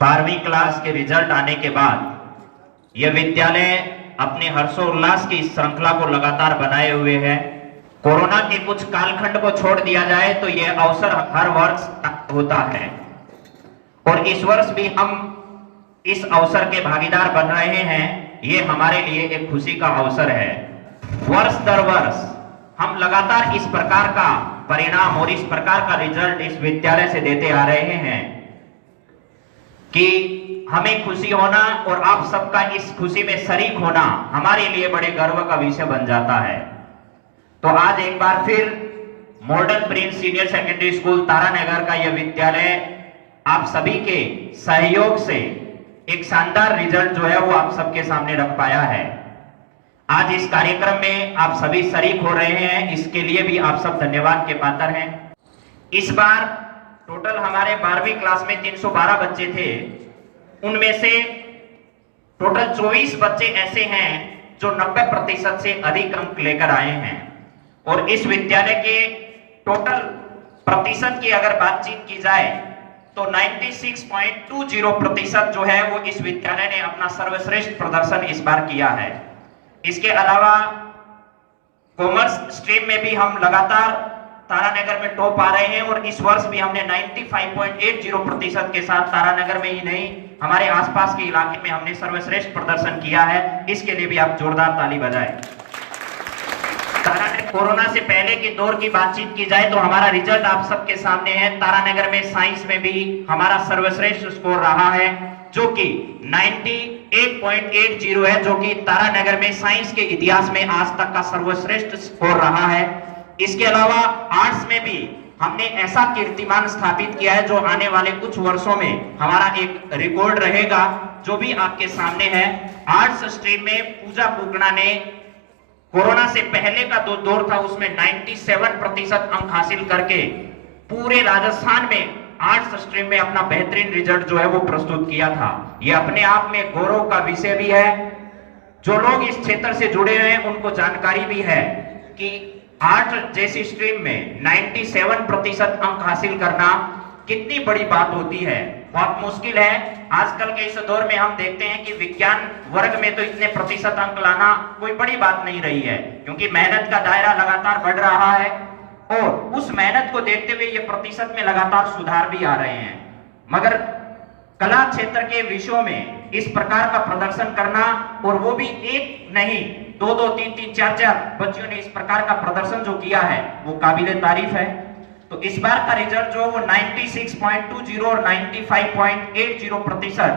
12वीं क्लास के रिजल्ट आने के बाद यह विद्यालय अपने हर्षोल्लास की इस श्रृंखला को लगातार बनाए हुए है। कोरोना के कुछ कालखंड को छोड़ दिया जाए तो यह अवसर हर वर्ष होता है और इस वर्ष भी हम इस अवसर के भागीदार बन रहे हैं। ये हमारे लिए एक खुशी का अवसर है। वर्ष दर वर्ष हम लगातार इस प्रकार का परिणाम और इस प्रकार का रिजल्ट इस विद्यालय से देते आ रहे हैं कि हमें खुशी होना और आप सबका इस खुशी में शरीक होना हमारे लिए बड़े गर्व का विषय बन जाता है। तो आज एक बार फिर modern Prince senior secondary school Taranagar का यह विद्यालय आप सभी के सहयोग से एक शानदार रिजल्ट जो है वो आप सबके सामने रख पाया है। आज इस कार्यक्रम में आप सभी शरीक हो रहे हैं, इसके लिए भी आप सब धन्यवाद के पात्र हैं। इस बार टोटल हमारे 12वीं क्लास में 312 बच्चे थे। उनमें से टोटल 24 बच्चे ऐसे हैं जो 90% से अधिक अंक लेकर आए हैं और इस विद्यालय के टोटल प्रतिशत की अगर बातचीत की जाए तो 96.20% जो है वो इस विद्यालय ने अपना सर्वश्रेष्ठ प्रदर्शन इस बार किया है। इसके अलावा कॉमर्स स्ट्रीम में भी हम लगातार तारानगर में टॉप आ रहे हैं और इस वर्ष भी हमने 95.80% के साथ तारानगर में ही नहीं हमारे आसपास के इलाके में हमने सर्वश्रेष्ठ प्रदर्शन किया है। इसके लिए भी आप जोरदार ताली बजाएं। तारानगर कोरोना से पहले के दौर की बातचीत की जाए तो हमारा रिजल्ट आप सबके सामने है। तारानगर में साइंस में भी हमारा सर्वश्रेष्ठ स्कोर रहा है जो कि 98.80 है, जो कि तारानगर में साइंस के इतिहास में आज तक का सर्वश्रेष्ठ स्कोर रहा है। इसके अलावा आर्ट्स में भी हमने ऐसा कीर्तिमान स्थापित किया है जो आने वाले कुछ वर्षों में हमारा एक रिकॉर्ड रहेगा, जो भी आपके सामने है। आर्ट्स स्ट्रीम में पूजा पुगना ने कोरोना से पहले का जो दौर था उसमें 97% अंक हासिल करके पूरे राजस्थान में आर्ट्स स्ट्रीम में अपना बेहतरीन रिजल्ट जो है वो प्रस्तुत किया था। यह अपने आप में गौरव का विषय भी है। जो लोग इस क्षेत्र से जुड़े हैं उनको जानकारी भी है कि आर्ट जैसी स्ट्रीम में 97% अंक हासिल करना कितनी बड़ी बात होती है, बहुत मुश्किल है। आजकल के इस दौर में हम देखते हैं कि विज्ञान वर्ग में तो इतने प्रतिशत अंक लाना कोई बड़ी बात नहीं रही है, क्योंकि मेहनत का दायरा लगातार बढ़ रहा है और उस मेहनत को देखते हुए ये प्रतिशत में लगातार सुधार भी आ रहे हैं। मगर कला क्षेत्र के विषयों में इस प्रकार का प्रदर्शन करना, और वो भी एक नहीं 2-2, 3-3, 4-4 बच्चों ने इस प्रकार का प्रदर्शन जो किया है वो काबिले तारीफ है। तो इस बार का रिजल्ट जो वो 96.20 और 95.80%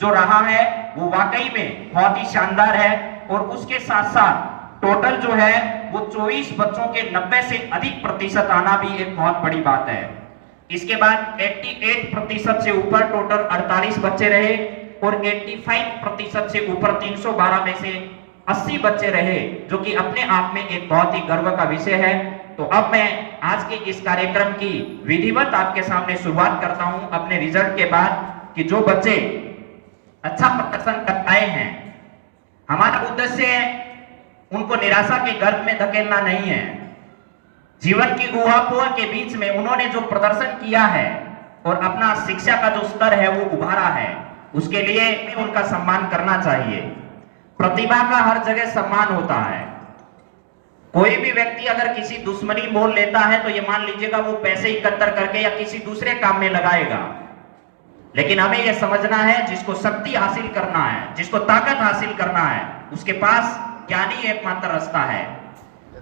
जो रहा है वो वाकई में बहुत ही शानदार है। और उसके साथ साथ टोटल जो है वो 24 बच्चों के 90 से अधिक प्रतिशत आना भी एक बहुत बड़ी बात है। इसके बाद 88% से ऊपर टोटल 48 बच्चे रहे और 85% से ऊपर 312 में से 80 बच्चे रहे, जो कि अपने आप में एक बहुत ही गर्व का विषय है। तो अब मैं आज के इस कार्यक्रम की विधिवत आपके सामने शुरुआत करता हूं अपने रिजल्ट के बाद कि जो बच्चे अच्छा प्रदर्शन कर आए हैं, हमारा उद्देश्य उनको निराशा के गर्भ में धकेलना नहीं है। जीवन की ऊहापोह के बीच में उन्होंने जो प्रदर्शन किया है और अपना शिक्षा का जो स्तर है वो उभारा है, उसके लिए उनका सम्मान करना चाहिए। प्रतिभा का हर जगह सम्मान होता है। कोई भी व्यक्ति अगर किसी दुश्मनी मोल लेता है तो ये मान लीजिएगा वो पैसे इकट्ठा करके या किसी दूसरे काम में लगाएगा, लेकिन हमें यह समझना है जिसको शक्ति हासिल करना है, जिसको ताकत हासिल करना है, उसके पास ज्ञानी एकमात्र रास्ता है।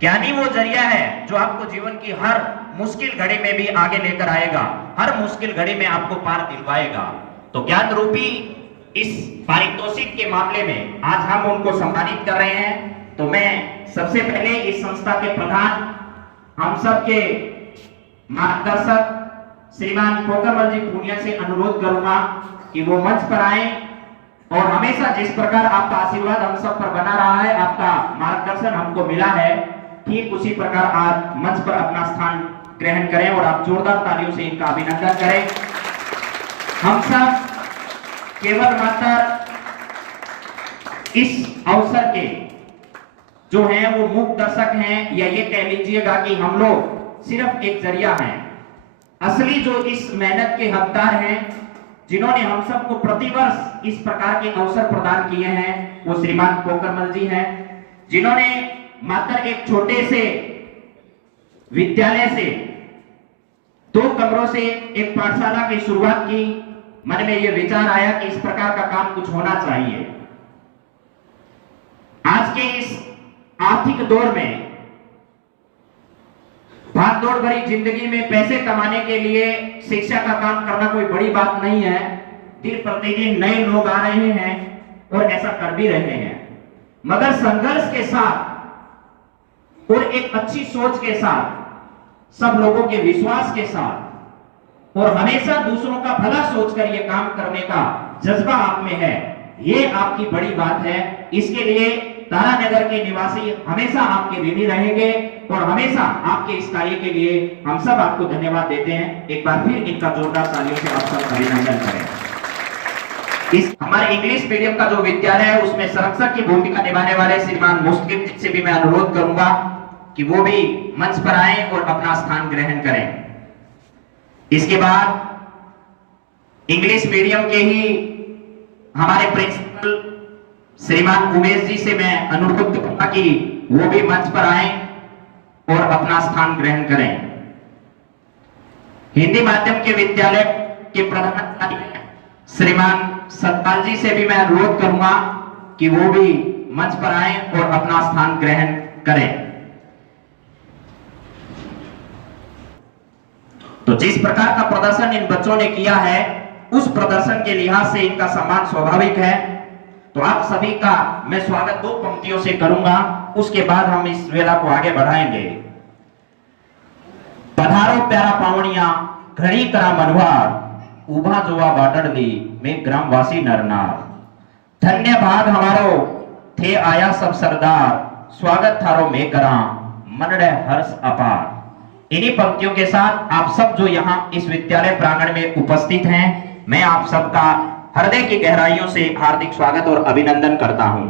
ज्ञानी वो जरिया है जो आपको जीवन की हर मुश्किल घड़ी में भी आगे लेकर आएगा, हर मुश्किल घड़ी में आपको पार दिलवाएगा। तो ज्ञान रूपी इस पारितोषिक के मामले में आज हम उनको सम्मानित कर रहे हैं। तो मैं सबसे पहले इस संस्था के प्रधान, हम सब के मार्गदर्शक श्रीमान पोखरमल जी पूनिया से अनुरोध करूंगा कि वो मंच पर आए और हमेशा जिस प्रकार आपका आशीर्वाद हम सब पर बना रहा है, आपका मार्गदर्शन हमको मिला है, ठीक उसी प्रकार आज मंच पर अपना स्थान ग्रहण करें और आप जोरदार तालियों से इनका अभिनंदन करें। हम सब केवल मात्र इस अवसर के जो हैं वो मूक दर्शक हैं, या ये कह लीजिएगा कि हम लोग सिर्फ एक जरिया हैं। असली जो इस मेहनत के हकदार हैं जिन्होंने हम सबको प्रतिवर्ष इस प्रकार के अवसर प्रदान किए हैं, वो श्रीमान कोकरमल जी हैं, जिन्होंने मात्र एक छोटे से विद्यालय से 2 कमरों से एक पाठशाला की शुरुआत की। मन में यह विचार आया कि इस प्रकार का काम कुछ होना चाहिए। आज के इस आर्थिक दौर में, भागदौड़ भरी जिंदगी में पैसे कमाने के लिए शिक्षा का काम करना कोई बड़ी बात नहीं है। दिन प्रतिदिन नए लोग आ रहे हैं और ऐसा कर भी रहे हैं, मगर संघर्ष के साथ और एक अच्छी सोच के साथ, सब लोगों के विश्वास के साथ और हमेशा दूसरों का भला सोचकर यह काम करने का जज्बा आप में है, ये आपकी बड़ी बात है। इसके लिए तारानगर के निवासी हमेशा आपके ऋणी रहेंगे और हमेशा आपके इस कार्य के लिए हम सब आपको धन्यवाद देते हैं। एक बार फिर इनका जोरदार तालियों से आप सब अभिनंदन करें। इस हमारे इंग्लिश मीडियम का जो विद्यालय है उसमें संरक्षक की भूमिका निभाने वाले श्रीमान मुस्किन जी से भी मैं अनुरोध करूंगा कि वो भी मंच पर आए और अपना स्थान ग्रहण करें। इसके बाद इंग्लिश मीडियम के ही हमारे प्रिंसिपल श्रीमान उमेश जी से मैं अनुरोध करूंगा कि वो भी मंच पर आए और अपना स्थान ग्रहण करें। हिंदी माध्यम के विद्यालय के प्रधानाचार्य श्रीमान सतपाल जी से भी मैं अनुरोध करूंगा कि वो भी मंच पर आए और अपना स्थान ग्रहण करें। तो जिस प्रकार का प्रदर्शन इन बच्चों ने किया है, उस प्रदर्शन के लिहाज से इनका सम्मान स्वाभाविक है। तो आप सभी का मैं स्वागत 2 पंक्तियों से करूंगा, उसके बाद हम इस वेला को आगे बढ़ाएंगे। पधारो प्यारा पावणिया घड़ी करा मनवार, उभा जोवा बाटड़ली में ग्रामवासी नरनार। धन्य भाग हमारो थे आया सब सरदार, स्वागत थारो में करा मनड़े हर्ष अपार। इन्हीं पंक्तियों के साथ आप सब जो यहाँ इस विद्यालय प्रांगण में उपस्थित हैं, मैं आप सबका हृदय की गहराइयों से हार्दिक स्वागत और अभिनंदन करता हूं।